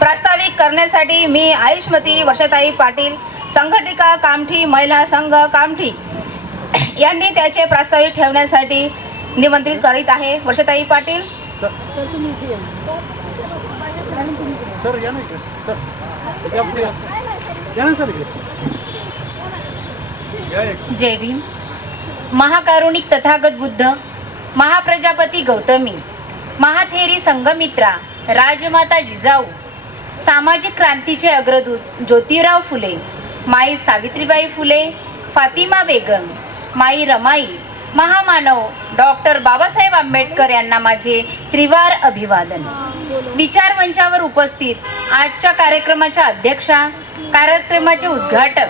प्रास्ताविक करण्यासाठी मी आयुष्मती वर्षाताई पाटील संघटिका कामठी महिला संघ कामठी यांनी त्याचे प्रास्ताविक ठेवण्यासाठी निमंत्रित करीत आहे. वर्षाताई पाटील. जय भीम. महाकारुणिक तथागत बुद्ध महाप्रजापती गौतमी महाथेरी संगमित्रा राजमाता जिजाऊ सामाजिक क्रांतीचे अग्रदूत ज्योतिराव फुले माई सावित्रीबाई फुले फातिमा बेगम माई रमाई महामानव डॉक्टर बाबासाहेब आंबेडकर यांना माझे त्रिवार अभिवादन. विचार मंचावर उपस्थित आजच्या कार्यक्रमाच्या अध्यक्षा कार्यक्रमाचे उद्घाटक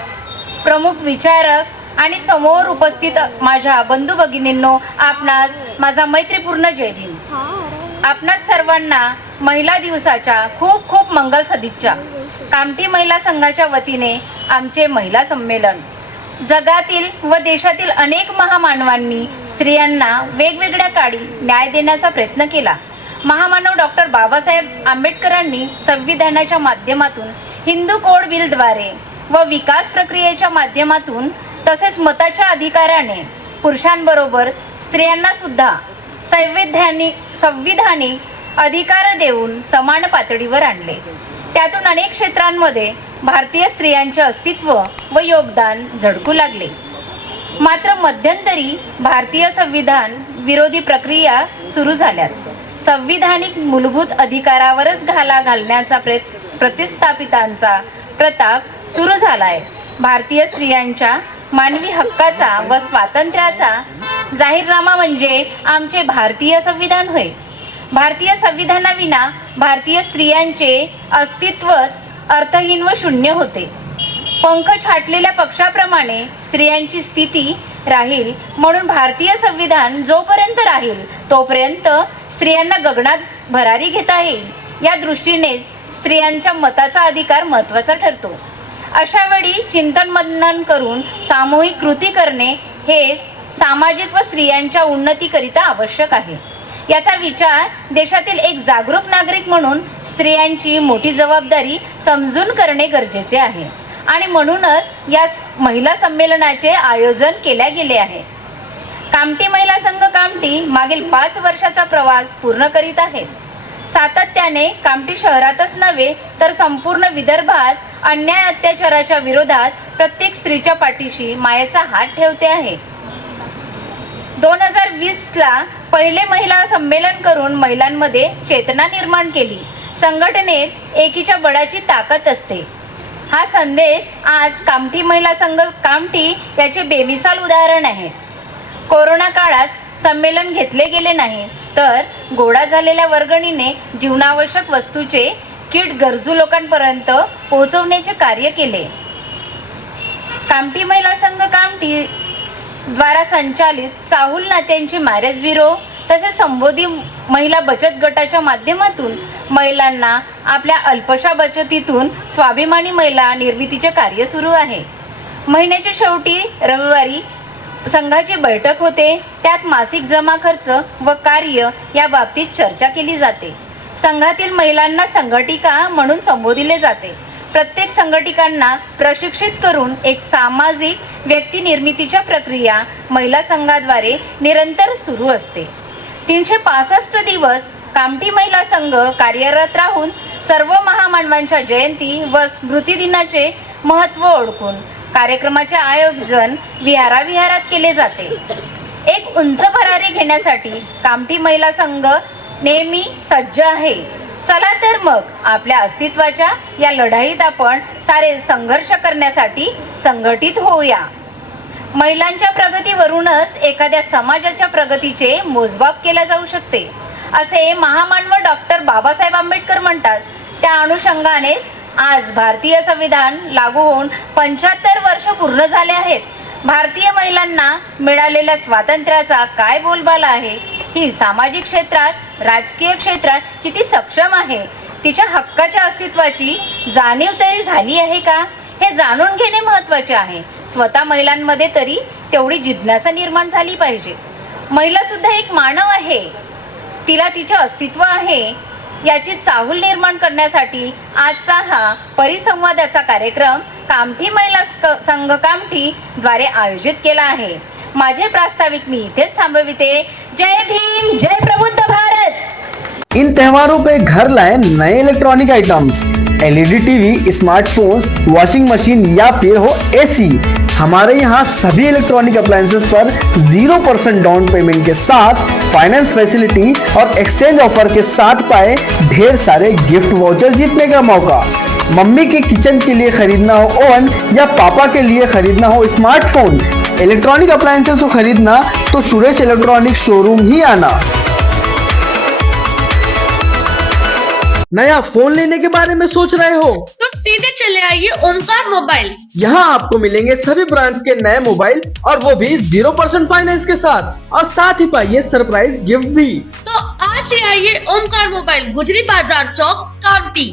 प्रमुख विचारक आणि समोर उपस्थित माझ्या बंधू भगिनींनो आपणास माझा मैत्रीपूर्ण जय भीम. आपणास सर्वांना महिला दिवसाच्या खूप खूप मंगल सदिच्छा. कामठी महिला संघाच्या वतीने आमचे महिला संमेलन. जगातील व देशातील अनेक महामानवांनी स्त्रियांना वेगवेगळ्या काळी न्याय देण्याचा प्रयत्न केला. महामानव डॉक्टर बाबासाहेब आंबेडकरांनी संविधानाच्या माध्यमातून हिंदू कोड बिलद्वारे व विकास प्रक्रियेच्या माध्यमातून तसेच मताच्या अधिकाराने पुरुषांबरोबर स्त्रियांना सुद्धा संविधानिक संविधानिक अधिकार देऊन समान पातळीवर आणले. त्यातून अनेक क्षेत्रांमध्ये भारतीय स्त्रियांचे अस्तित्व व योगदान झडकू लागले. मात्र मध्यंतरी भारतीय संविधान विरोधी प्रक्रिया सुरू झाल्यात. संविधानिक मूलभूत अधिकारावरच घाला घालण्याचा प्र प्रतिस्थापितांचा प्रताप सुरू झालाय. भारतीय स्त्रियांच्या मानवी हक्काचा व स्वातंत्र्याचा जाहीरनामा म्हणजे आमचे भारतीय संविधान होय. भारतीय संविधानाविना भारतीय स्त्रियांचे अस्तित्वच अर्थहीन व शून्य होते. पंख छाटलेल्या पक्षाप्रमाणे स्त्रियांची स्थिती राहील म्हणून भारतीय संविधान जोपर्यंत राहील तोपर्यंत स्त्रियांना गगनात भरारी घेता येईल. या दृष्टीने स्त्रियांच्या मताचा अधिकार महत्त्वाचा ठरतो. अशावेळी चिंतन मनन करून सामूहिक कृती करणे हेच सामाजिक व स्त्रियांच्या उन्नतीकरिता आवश्यक आहे. याचा विचार देशातील एक जागरूक नागरिक म्हणून स्त्रियांची मोठी जबाबदारी समजून करणे गरजेचे आहे. आणि म्हणूनच या महिला संमेलनाचे आयोजन केले गेले आहे. कामटी महिला संघ कामटी मागील पाच वर्षाचा प्रवास पूर्ण करीत आहेत. सातत्याने कामटी शहरातच नव्हे तर संपूर्ण विदर्भात अन्याय अत्याचाराच्या विरोधात प्रत्येक स्त्रीच्या पाठीशी मायेचा हात ठेवते आहे. दोन हजार वीसला पहिले महिला संमेलन करून महिलांमध्ये चेतना निर्माण केली. संघटनेत एकीच्या बळाची ताकद असते. हा संदेश आज कामठी महिला संघ कामठी याचे बेमिसाल उदाहरण आहे. कोरोना काळात संमेलन घेतले गेले नाही तर गोळा झालेल्या वर्गणीने जीवनावश्यक वस्तूचे किट गरजू लोकांपर्यंत पोहोचवण्याचे कार्य केले. कामठी महिला संघ कामठी द्वारा संचालित चाहूल नात्यांची मॅरेज ब्युरो तसेच संबोधी महिला बचत गटाच्या माध्यमातून महिलांना आपल्या अल्पशा बचतीतून स्वाभिमानी महिला निर्मितीचे कार्य सुरू आहे. महिन्याच्या शेवटी रविवारी संघाची बैठक होते. त्यात मासिक जमा खर्च व कार्य या बाबतीत चर्चा केली जाते. संघातील महिलांना संघटिका म्हणून संबोधिले जाते. प्रत्येक संघटिकांना प्रशिक्षित करून एक सामाजिक व्यक्ती निर्मितीच्या प्रक्रिया महिला संघाद्वारे निरंतर सुरू असते. तीनशे पासष्ट दिवस कामठी महिला संघ कार्यरत राहून सर्व महामानवांच्या जयंती व स्मृतिदिनाचे महत्त्व ओळखून कार्यक्रमाचे आयोजन विहाराविहारात केले जाते. एक उंच भरारी घेण्यासाठी कामठी महिला संघ नेहमी सज्ज आहे. चला तर मग आपल्या अस्तित्वाच्या या लढाईत आपण सारे संघर्ष करण्यासाठी संघटित होऊया. महिलांच्या प्रगतीवरूनच एखाद्या समाजाच्या प्रगतीचे मोजमाप केले जाऊ शकते असे महामानव डॉक्टर बाबासाहेब आंबेडकर म्हणतात. त्या अनुषंगानेच आज भारतीय संविधान लागू होऊन पंच्याहत्तर वर्ष पूर्ण झाले आहेत. भारतीय महिलांना मिळालेल्या स्वातंत्र्याचा काय बोलबाला आहे? ही सामाजिक क्षेत्रात राजकीय क्षेत्रात किती सक्षम आहे? तिच्या हक्काच्या अस्तित्वाची जाणीव तरी झाली आहे का? हे जाणून घेणे महत्त्वाचे आहे. स्वतः महिलांमध्ये तरी तेवढी जिज्ञासा निर्माण झाली पाहिजे. महिला सुद्धा एक मानव आहे. तिला तिचे अस्तित्व आहे याची चाहूल निर्माण करण्यासाठी आजचा हा परिसंवादाचा कार्यक्रम कामठी महिला संघ कामठी द्वारे आयोजित केला आहे. माझे प्रास्ताविक मी इथेच थांबविते. जय भीम, जय प्रबुद्ध भारत! इन त्योहारों पे घर लाए नए electronic items LED TV smartphones washing machine या फिर हो एसी हमारे यहाँ सभी इलेक्ट्रॉनिक अप्लायंसेस पर ज़ीरो परसेंट डाउन पेमेंट के साथ फाइनेंस फैसिलिटी और एक्सचेंज ऑफ़र के साथ पाए ढेर सारे गिफ्ट वाउचर जीतने का मौका। मम्मी के किचन के लिए खरीदना हो ओवन या पापा के लिए खरीदना हो स्मार्टफ़ोन। इलेक्ट्रॉनिक अप्लायंसेस को खरीदना तो सुरेश इलेक्ट्रॉनिक शोरूम ही आना। नया फ़ोन लेने के बारे में सोच रहे हो? तो सीधे चले आइए ओमकार मोबाइल यहाँ आपको मिलेंगे सभी ब्रांड्स के नए मोबाइल और वो भी ज़ीरो परसेंट फाइनेंस के साथ। और साथ ही पाइए सरप्राइज़ गिफ्ट भी। तो आज ले आइए ओमकार मोबाइल गुजरी बाज़ार चौक काउंटी